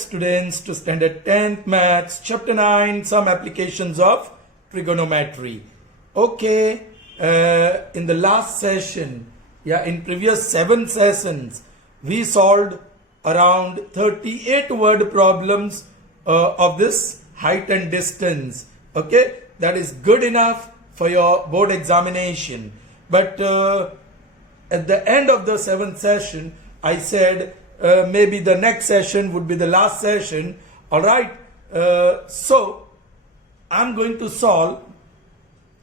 students to standard 10th maths chapter 9 some applications of trigonometry. Okay, in the last session, in previous 7 sessions we solved around 38 word problems of this height and distance. Okay, that is good enough for your board examination. But at the end of the 7th session I said maybe the next session would be the last session. Alright, so I'm going to solve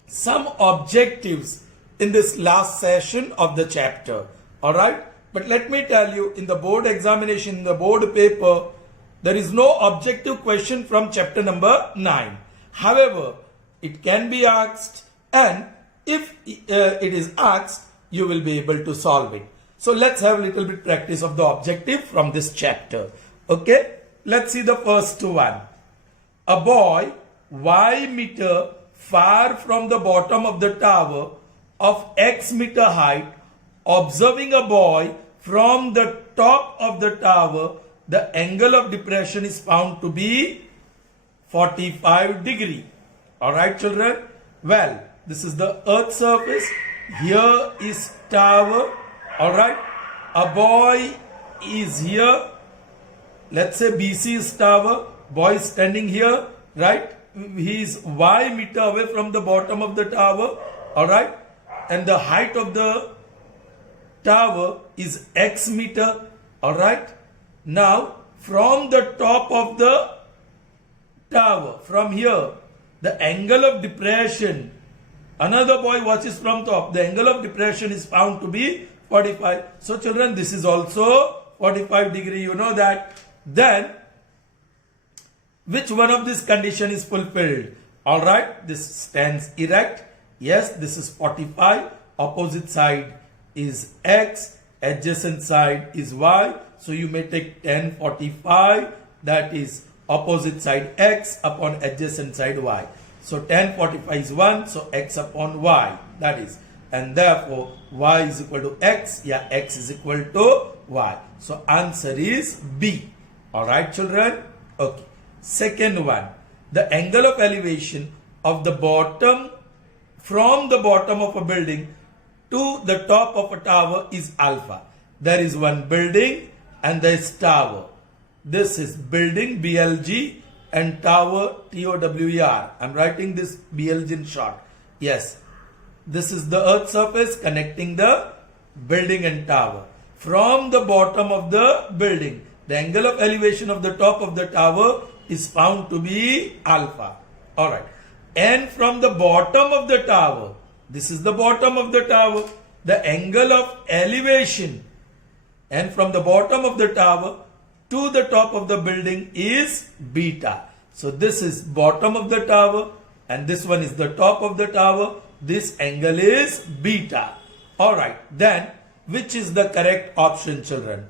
some objectives in this last session of the chapter. Alright, but let me tell you, in the board examination, in the board paper, there is no objective question from chapter number 9. However, it can be asked, and if it is asked, you will be able to solve it. So let's have a little bit practice of the objective from this chapter. Okay, let's see the first one. A boy y meter far from the bottom of the tower of x meter height, observing a boy from the top of the tower, the angle of depression is found to be 45 degree. Alright children, well, this is the earth surface, here is tower. Alright, a boy is here, let's say BC is tower, boy is standing here, right? He is y meter away from the bottom of the tower, alright, and the height of the tower is x meter, alright. Now, from the top of the tower, from here, the angle of depression, another boy watches from top, the angle of depression is found to be 45. So children, this is also 45 degree, you know that. Then, which one of this condition is fulfilled? Alright, this stands erect. Yes, this is 45. Opposite side is x. Adjacent side is y. So you may take tan 45. That is opposite side x upon adjacent side y. So tan 45 is 1. So x upon y. That is. And therefore y is equal to x. Yeah, x is equal to y. So answer is B. Alright children. Okay. Second one. The angle of elevation of the bottom, from the bottom of a building to the top of a tower is alpha. There is one building and there is tower. This is building BLG and tower TOWER. I'm writing this BLG in short. Yes. This is the earth surface connecting the building and tower. From the bottom of the building, the angle of elevation of the top of the tower is found to be alpha. Alright. And from the bottom of the tower, this is the bottom of the tower, the angle of elevation, and from the bottom of the tower to the top of the building is beta. So this is bottom of the tower and this one is the top of the tower. This angle is beta. Alright, then which is the correct option children?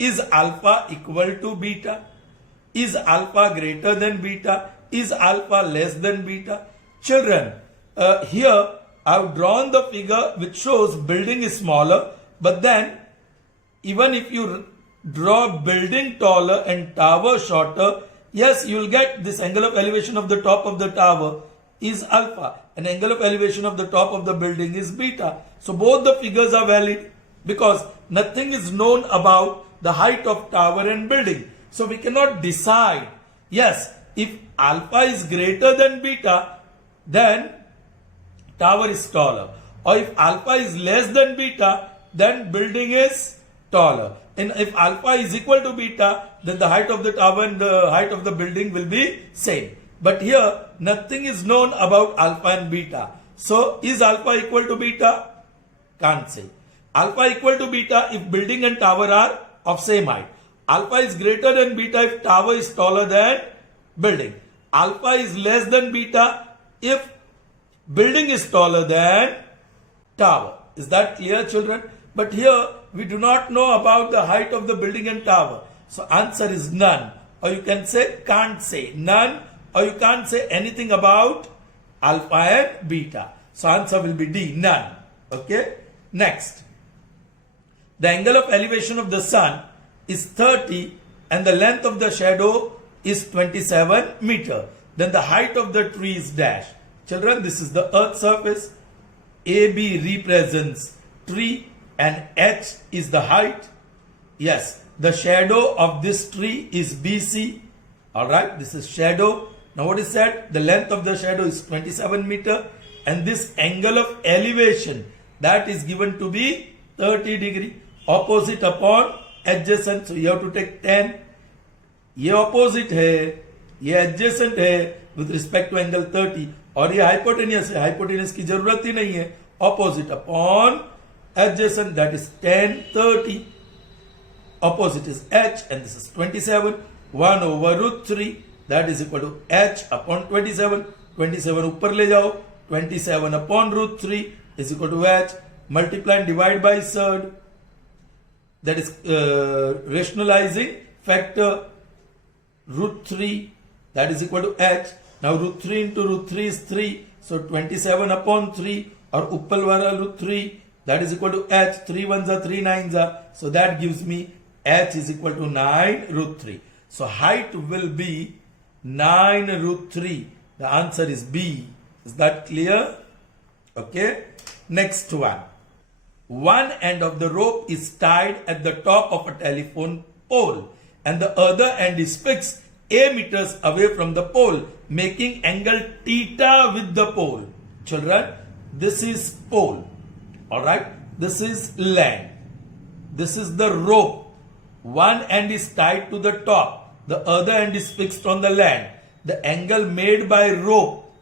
Is alpha equal to beta? Is alpha greater than beta? Is alpha less than beta? Children, here I have drawn the figure which shows building is smaller, but then even if you draw building taller and tower shorter, yes, you will get this angle of elevation of the top of the tower is alpha and angle of elevation of the top of the building is beta. So both the figures are valid because nothing is known about the height of tower and building. So we cannot decide, yes, if alpha is greater than beta, then tower is taller. Or if alpha is less than beta, then building is taller. And if alpha is equal to beta, then the height of the tower and the height of the building will be same. But here, nothing is known about alpha and beta. So, is alpha equal to beta? Can't say. Alpha equal to beta if building and tower are of same height. Alpha is greater than beta if tower is taller than building. Alpha is less than beta if building is taller than tower. Is that clear children? But here, we do not know about the height of the building and tower. So, answer is none. Or you can say, can't say. None. Or you can't say anything about alpha and beta. So answer will be D, none. Okay. Next. The angle of elevation of the sun is 30 and the length of the shadow is 27 meter. Then the height of the tree is dash. Children, this is the earth surface. AB represents tree and H is the height. Yes, the shadow of this tree is BC. Alright, this is shadow. Now what is said? The length of the shadow is 27 meter and this angle of elevation, that is given to be 30 degree. Opposite upon adjacent, so you have to take 10. ये opposite है, ये adjacent है with respect to angle 30 और ये hypotenuse है, hypotenuse की जरूरत ही नहीं है. Opposite upon adjacent, that is 10, 30. Opposite is H and this is 27. 1 over root 3, that is equal to H upon 27. 27 ऊपर ले जाओ, 27 upon root 3 is equal to H. Multiply and divide by third, that is rationalizing factor. Root 3, that is equal to H. Now root 3 into root 3 is 3, so 27 upon 3 or uppal wala root 3, that is equal to H. 3 ones are 3 nines are, so that gives me H is equal to 9 root 3. So height will be 9 root 3. The answer is B. Is that clear? Okay. Next one. One end of the rope is tied at the top of a telephone pole and the other end is fixed a meters away from the pole, making angle theta with the pole. Children, this is pole. Alright. This is land. This is the rope. One end is tied to the top. The other end is fixed on the land. The angle made by rope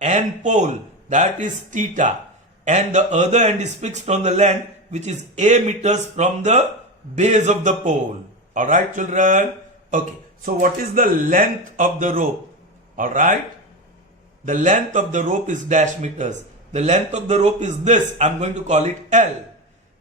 and pole, that is theta. And the other end is fixed on the land, which is a meters from the base of the pole. Alright, children? Okay. So what is the length of the rope? Alright? The length of the rope is dash meters. The length of the rope is this. I'm going to call it L.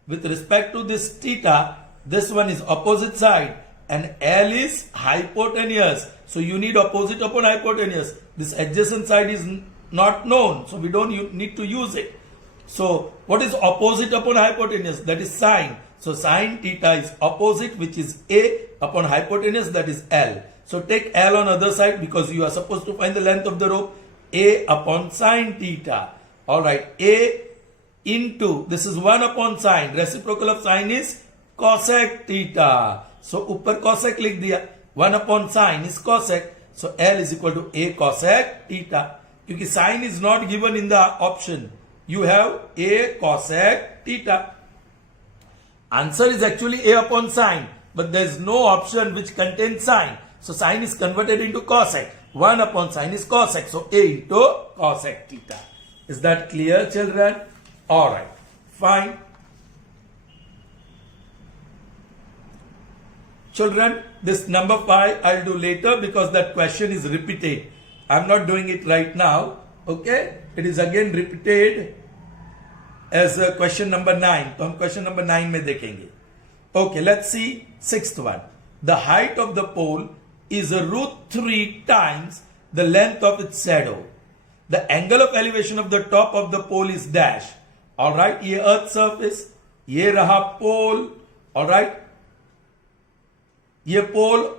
With respect to this theta, this one is opposite side and L is hypotenuse. So you need opposite upon hypotenuse. This adjacent side is not known, so we don't need to use it. So what is opposite upon hypotenuse? That is sine. So sine theta is opposite, which is A upon hypotenuse, that is L. So take L on other side because you are supposed to find the length of the rope. A upon sine theta. Alright, A into, this is 1 upon sine. Reciprocal of sine is cosec theta. So ऊपर cosec लिख दिया. 1 upon sine is cosec. So L is equal to A cosec theta. क्योंकि sine is not given in the option. You have A cosec theta. Answer is actually A upon sine, but there is no option which contains sine. So sine is converted into cosec. 1 upon sine is cosec. So A into cosec theta. Is that clear, children? Alright, fine. Children, this number 5 I'll do later because that question is repeated. I'm not doing it right now. Okay? It is again repeated as question number 9. तो हम question number 9 में देखेंगे. Okay, let's see 6th one. The height of the pole is root 3 times the length of its shadow. The angle of elevation of the top of the pole is dash. Alright, ये earth surface, ये रहा pole. Alright, ये pole,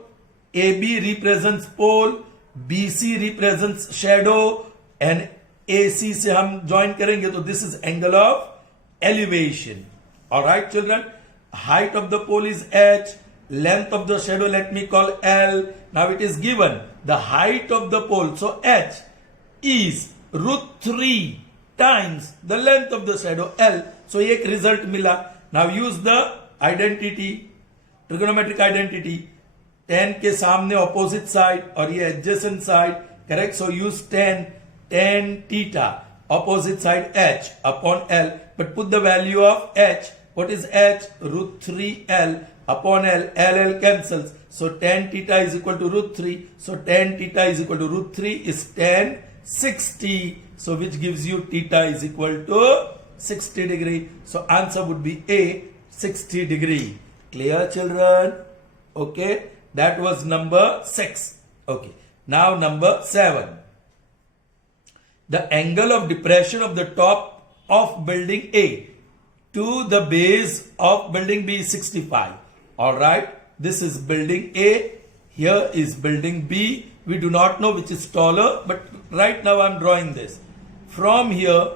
AB represents pole, BC represents shadow and AC से हम join करेंगे तो this is angle of elevation. Alright, children, height of the pole is H, length of the shadow let me call L. Now it is given the height of the pole, so H is root 3 times the length of the shadow L. So एक result मिला. Now use the identity, trigonometric identity. 10 के सामने opposite side और ये adjacent side, correct? So use 10 theta, opposite side H upon L, but put the value of H. What is H? Root 3L upon L. L cancels. So tan theta is equal to root 3. So tan theta is equal to root 3 is tan 60. So which gives you theta is equal to 60 degree. So answer would be A, 60 degree. Clear, children? Okay. That was number 6. Okay. Now number 7. The angle of depression of the top of building A to the base of building B is 65. Alright. This is building A. Here is building B. We do not know which is taller, but right now I am drawing this. From here,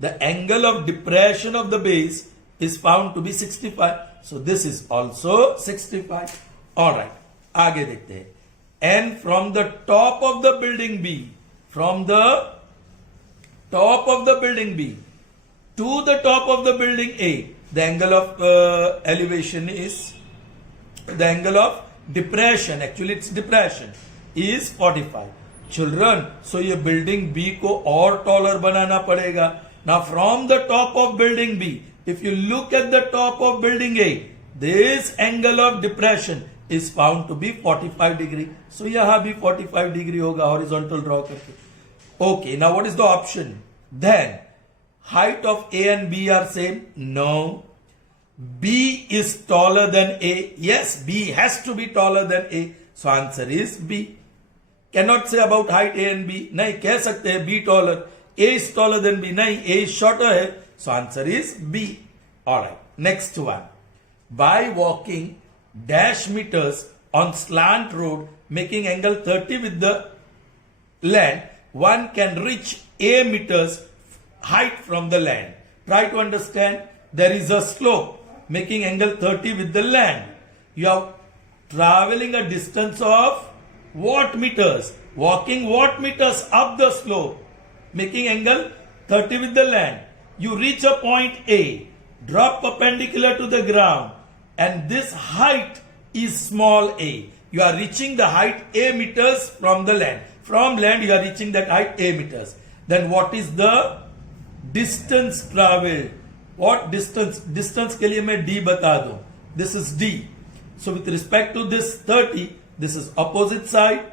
the angle of depression of the base is found to be 65. So this is also 65. Alright, आगे देखते हैं. And from the top of the building B, from the top of the building B to the top of the building A, the angle of elevation is, the angle of depression, actually it's depression, is 45. Children, so ये building B को और taller बनाना पड़ेगा. Now from the top of building B, if you look at the top of building A, this angle of depression is found to be 45 degree. So यहाँ भी 45 degree होगा horizontal draw करके. Okay, now what is the option? Then height of A and B are same? No. B is taller than A. Yes, B has to be taller than A. So answer is B. Cannot say about height A and B. नहीं कह सकते हैं B taller. A is taller than B. नहीं, A is shorter है. So answer is B. Alright, next one. By walking dash meters on slant road making angle 30 with the land, one can reach A meters height from the land. Try to understand. There is a slope making angle 30 with the land. You are traveling a distance of watt meters, walking watt meters up the slope, making angle 30 with the land. You reach a point A, drop perpendicular to the ground, and this height is small a. You are reaching the height A meters from the land. From land you are reaching that height A meters. Then what is the distance traveled? What distance? Distance के लिए मैं D बता दूं. This is D. So with respect to this 30, this is opposite side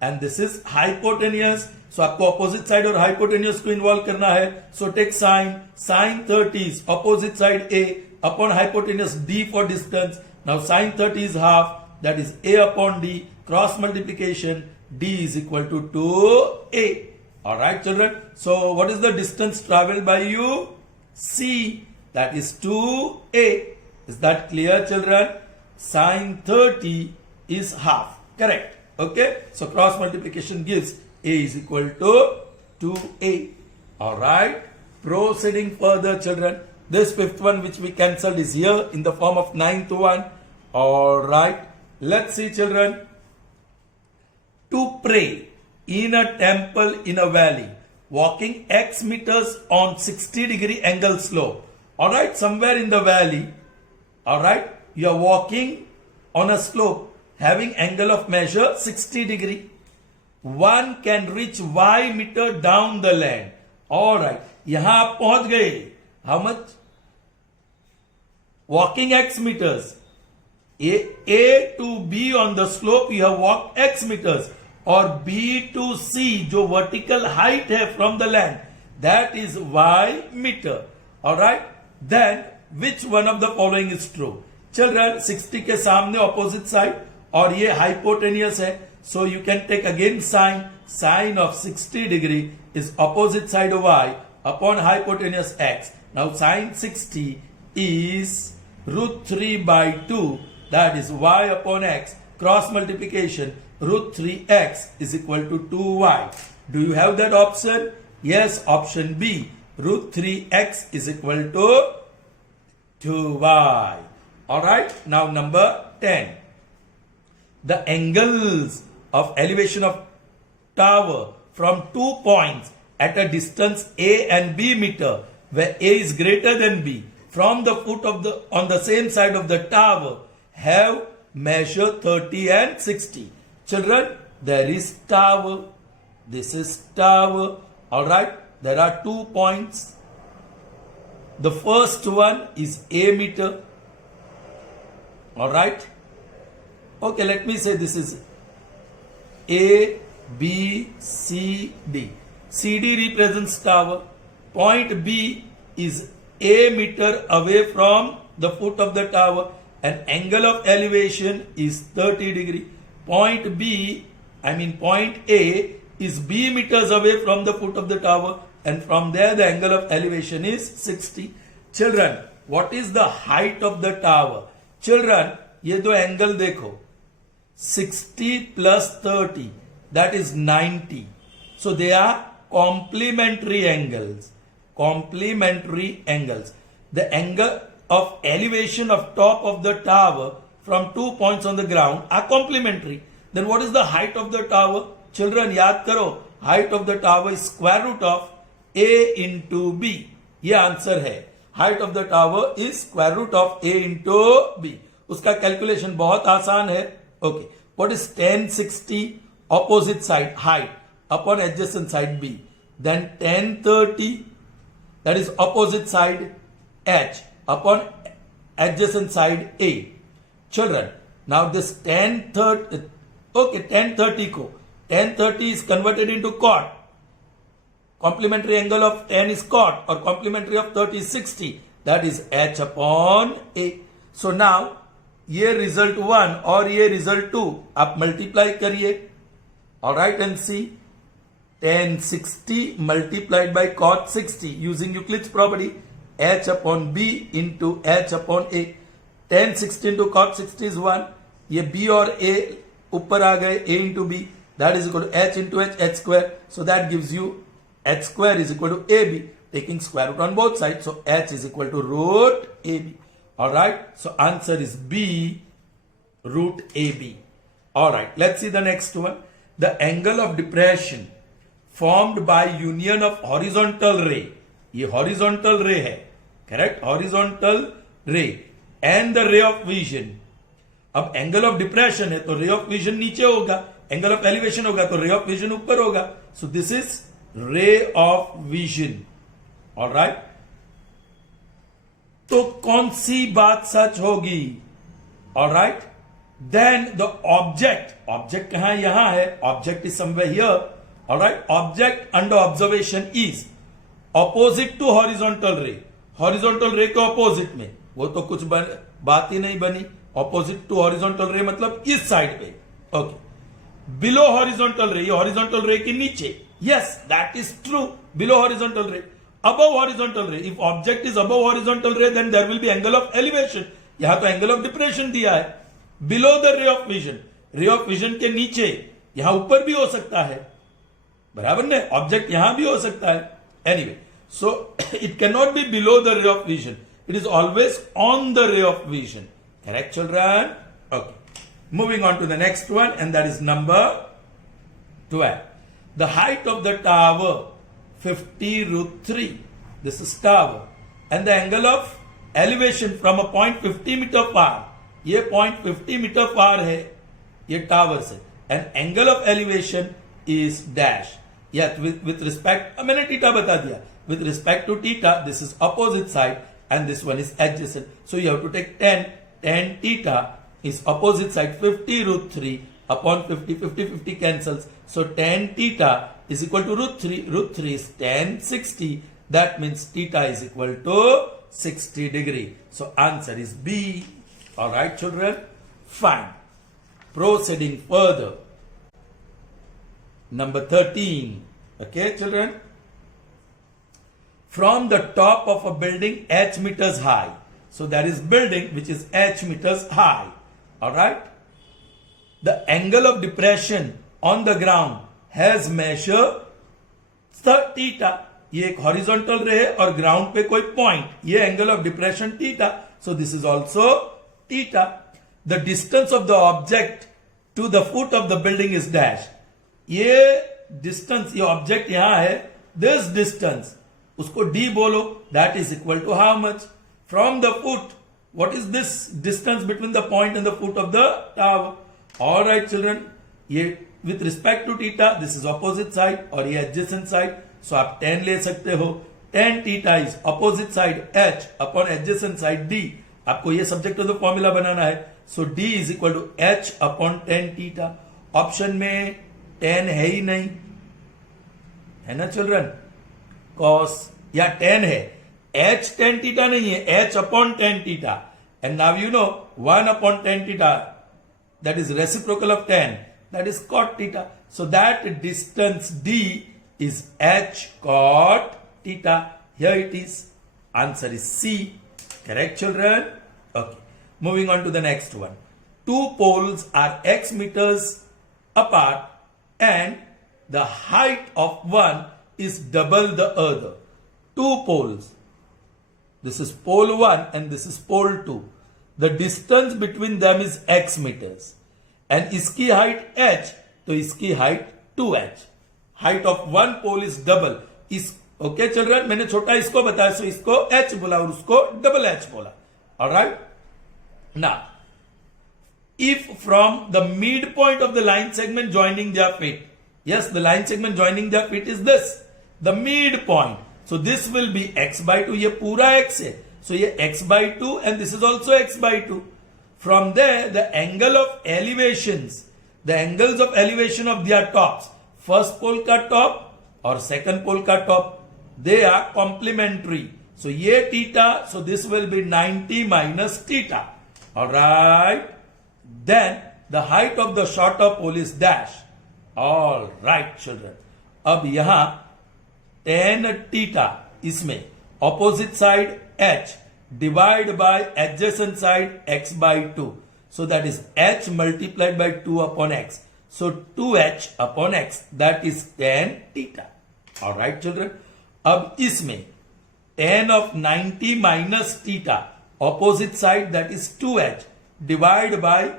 and this is hypotenuse. So आपको opposite side और hypotenuse को involve करना है. So take sine. Sine 30 is opposite side A upon hypotenuse D for distance. Now sine 30 is half. That is A upon D. Cross multiplication. D is equal to 2A. Alright children. So what is the distance traveled by you? C. That is 2A. Is that clear children? Sine 30 is half. Correct. Okay. So cross multiplication gives A is equal to 2A. Alright. Proceeding further children. This fifth one which we cancelled is here in the form of ninth one. Alright. Let's see children. To pray in a temple in a valley, walking X meters on 60 degree angle slope. Alright, somewhere in the valley, alright, you are walking on a slope having angle of measure 60 degree. One can reach Y meter down the land. Alright, यहाँ आप पहुंच गए. How much? Walking X meters. A to B on the slope you have walked X meters. और B to C जो vertical height है from the land, that is Y meter. Alright? Then which one of the following is true? Children, 60 के सामने opposite side और ये hypotenuse है. So you can take again sine. Sine of 60 degree is opposite side of Y upon hypotenuse X. Now sine 60 is root 3 by 2. That is Y upon X. Cross multiplication. Root 3x is equal to 2y. Do you have that option? Yes, option B. Root 3x is equal to 2y. Alright, now number 10. The angles of elevation of tower from 2 points at a distance A and B meter, where A is greater than B, from the foot of the on the same side of the tower have measure 30 and 60. Children, there is tower. This is tower. Alright, there are 2 points. The first one is A meter. Alright. Okay, let me say this is A, B, C, D. CD represents tower. Point B is A meter away from the foot of the tower. And angle of elevation is 30 degree. Point A is B meters away from the foot of the tower, and from there the angle of elevation is 60. Children, what is the height of the tower? Children, ये दो angle देखो, 60 plus 30, that is 90. So they are complementary angles. Complementary angles. The angle of elevation of top of the tower from 2 points on the ground are complementary. Then what is the height of the tower? Children, याद करो, height of the tower is square root of a into b. ये answer है. Height of the tower is square root of a into b. उसका calculation बहुत आसान है. Okay. What is 1060 opposite side height upon adjacent side b? Then 1030, that is opposite side h upon adjacent side a. Children, now this 1030, okay, 1030 is converted into cot. Complementary angle of 10 is cot, or complementary of 30 is 60. That is h upon a. So now ये result 1 और ये result 2 आप multiply करिए. Alright, and see 1060 multiplied by cot 60 using Euclid's property, h upon b into h upon a. 1060 into cot 60 is 1. ये b और a ऊपर आ गए, a into b, that is equal to h into h square. So that gives you h square is equal to ab, taking square root on both side. So h is equal to root ab. All right, so answer is B, root AB. All right, let's see the next one. The angle of depression formed by union of horizontal ray. ये horizontal ray है, correct? Horizontal ray and the ray of vision. अब angle of depression है तो ray of vision नीचे होगा, angle of elevation होगा तो ray of vision ऊपर होगा. So this is ray of vision. All right. तो कौन सी बात सच होगी? ऑलराइट, देन द ऑब्जेक्ट कहां? यहां है. Object is somewhere here. Alright, object under observation is opposite to horizontal ray. Horizontal ray के ऑपोजिट में, वो तो कुछ बात ही नहीं बनी. ऑपोजिट टू हॉरिजॉन्टल रे मतलब इस साइड पे. ओके, बिलो हॉरिजॉन्टल रे, ये हॉरिजॉन्टल रे के नीचे. Yes, that is true. Below horizontal रे, above horizontal ray. If object is above horizontal ray, then there will be angle of elevation. यहां तो angle of depression दिया है. Below the ray of vision, ray of vision के नीचे, यहां ऊपर भी हो सकता है, बराबर ने. ऑब्जेक्ट यहां भी हो सकता है. Anyway, so it cannot be below the ray of vision. It is always on the ray of vision. Correct, children? Okay. Moving on to the next one, and that is number 12. The height of the tower 50 root 3. This is tower. And the angle of elevation from a point 50 meter far. ये point 50 meter far है ये tower से. And angle of elevation is dash. Yeah, with respect, मैंने theta बता दिया. With respect to theta, this is opposite side and this one is adjacent. So you have to take 10. 10 theta is opposite side, 50 root 3 upon 50. 50 cancels. So 10 theta is equal to root 3. Root 3 is 1060. That means theta is equal to 60 degree. So answer is B. All right, children? Fine. Proceeding further. Number 13. Okay, children? From the top of a building h meters high. So there is building which is h meters high. All right? The angle of depression on the ground has measured theta. ये एक horizontal रे है और ground पे कोई point, ये angle of depression theta. So this is also theta. The distance of the object to the foot of the building is dash. ये distance, ये ऑब्जेक्ट यहां है, दिस डिस्टेंस उसको d बोलो, that is equal to how much? From the foot, what is this distance between the point and the foot of the tower? Alright children, ये with respect to theta, this is opposite side और ये adjacent side. सो आप 10 ले सकते हो. 10 theta is opposite side h upon adjacent side d. आपको ये subject of the formula बनाना है. So d is equal to h upon 10 theta. Option में 10 है ही नहीं, है ना चिल्ड्रन? cos या 10 है, h 10 थीटा नहीं है, h upon 10 theta. And now you know 1 upon 10 theta, that is reciprocal of 10, that is cot theta. So that distance d is h cot theta. Here it is. Answer is C. Correct, children? Okay. Moving on to the next one. two poles are x meters apart and the height of one is double the other. Two poles. This is pole 1 and this is pole 2. The distance between them is x meters. And इसकी height h, तो इसकी height 2h. Height of one pole is double. इस okay children, मैंने छोटा इसको बताया, सो इसको h बोला और उसको डबल h बोला. Alright? Now, if from the midpoint of the line segment joining their feet, yes, the line segment joining their feet is this, the midpoint. So this will be x by 2. ये पूरा x है. So ये x by 2 and this is also x by 2. From there, the angle of elevations, the angles of elevation of their tops, first pole का top और second pole का top, they are complementary. So ये theta, so this will be 90 minus theta. Alright. Then the height of the shorter pole is dash. Alright children. अब यहां tan theta इसमें opposite side h divide by adjacent side x by 2. So that is h multiplied by 2 upon x. So 2h upon x, that is tan theta. Alright children. अब इसमें tan of 90 minus theta opposite side, that is 2h divide by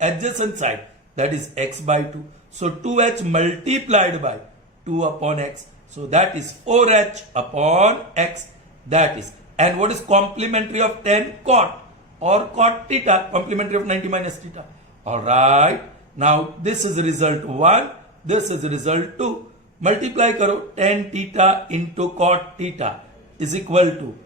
adjacent side, that is x by 2. So 2h multiplied by 2 upon x. So that is 4h upon x. That is. And what is complementary of tan? Cot or cot theta. Complementary of 90 minus theta. Alright. Now this is result 1. This is result 2. Multiply karo. Tan theta into cot theta is equal to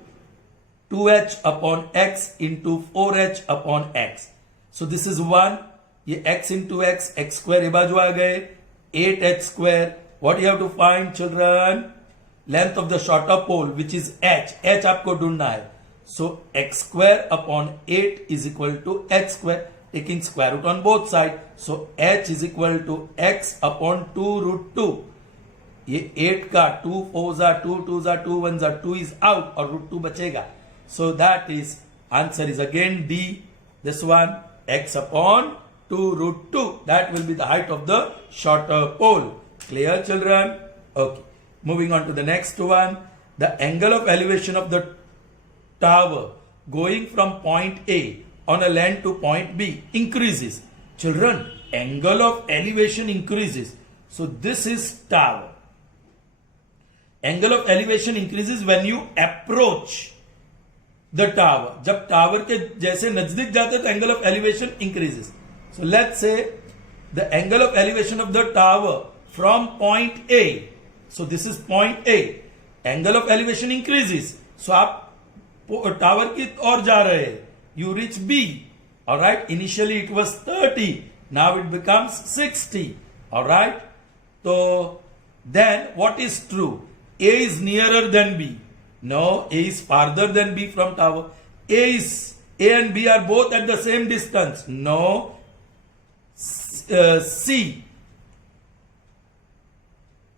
2h upon x into 4h upon x. So this is 1. ये x into x, x square ये बाजू आ गए, 8h square. What you have to find children? Length of the shorter pole, which is h. h आपको ढूंढना है. So x square upon 8 is equal to h square. Taking square root on both sides. So h is equal to x upon 2 root 2. ये 8 का 2 4s are 2, 2s are 2, 1s are 2 is out और root 2 बचेगा. So that is, answer is again D. This one, x upon 2 root 2. That will be the height of the shorter pole. Clear children? Okay. Moving on to the next one. The angle of elevation of the tower going from point A on a land to point B increases. Children, angle of elevation increases. So this is tower. Angle of elevation increases when you approach the tower. जब tower के जैसे नजदीक जाते तो angle of elevation increases. So let's say the angle of elevation of the tower from point A. So this is point A. Angle of elevation increases. So आप tower की ओर जा रहे हैं. You reach B. Alright. Initially it was 30. Now it becomes 60. Alright. So then what is true? A is nearer than B. No, A is farther than B from tower. A and B are both at the same distance. No. C.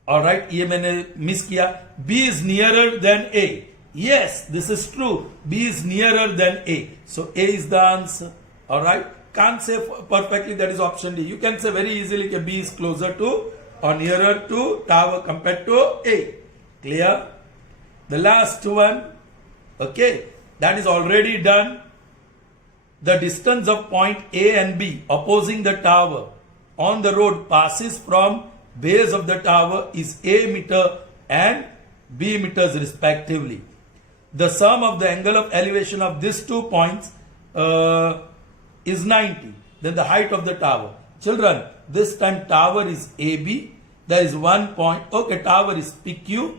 Alright, ये मैंने miss किया. B is nearer than A. Yes, this is true. B is nearer than A. So A is the answer. Alright. Can't say perfectly that is option D. You can say very easily that B is closer to or nearer to tower compared to A. Clear? The last one, okay, that is already done. The distance of point A and B opposing the tower on the road passes from base of the tower is A meter and B meters respectively. The sum of the angle of elevation of these 2 points is 90. Then the height of the tower. Children, this time tower is AB. There is 1 point. Okay, tower is PQ.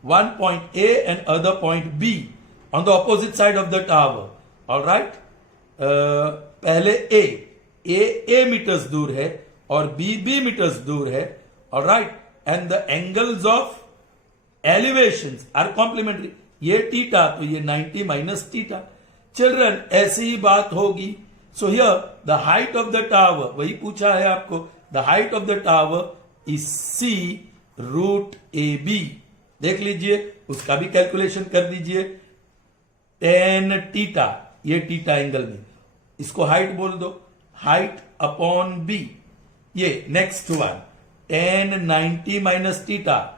1 point A and other point B on the opposite side of the tower. Alright. पहले A meters दूर है और B meters दूर है. Alright. And the angles of elevations are complementary. ये theta तो ये 90 minus theta. Children, ऐसी ही बात होगी. So here the height of the tower, वही पूछा है आपको. The height of the tower is C root AB. देख लीजिए, उसका भी कैलकुलेशन कर दीजिए. tan थीटा, ये थीटा एंगल में, इसको हाइट बोल दो. height upon b. ये next one, tan 90 minus theta.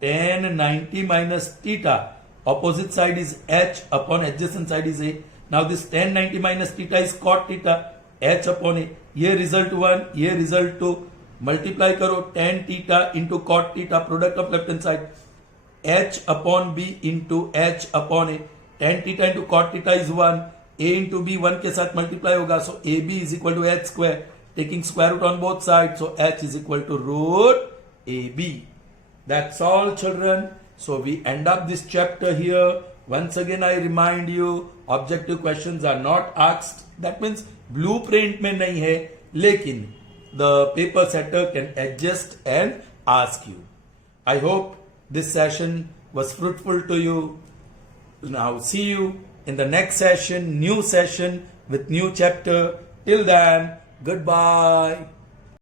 Tan 90 minus theta. Opposite side is h upon adjacent side is a. Now this tan 90 minus theta is cot theta. H upon a. ये result 1, ये result 2. Multiply करो tan theta into cot theta, product of left hand side. H upon b into h upon a. Tan theta into cot theta is 1. A into b 1 के साथ multiply होगा. So ab is equal to h square. Taking square root on both sides. So h is equal to root ab. That's all, children. So we end up this chapter here. Once again I remind you, objective questions are not asked. That means blueprint में नहीं है, लेकिन the paper setter can adjust and ask you. I hope this session was fruitful to you. Now see you in the next session, new session with new chapter. Till then, goodbye.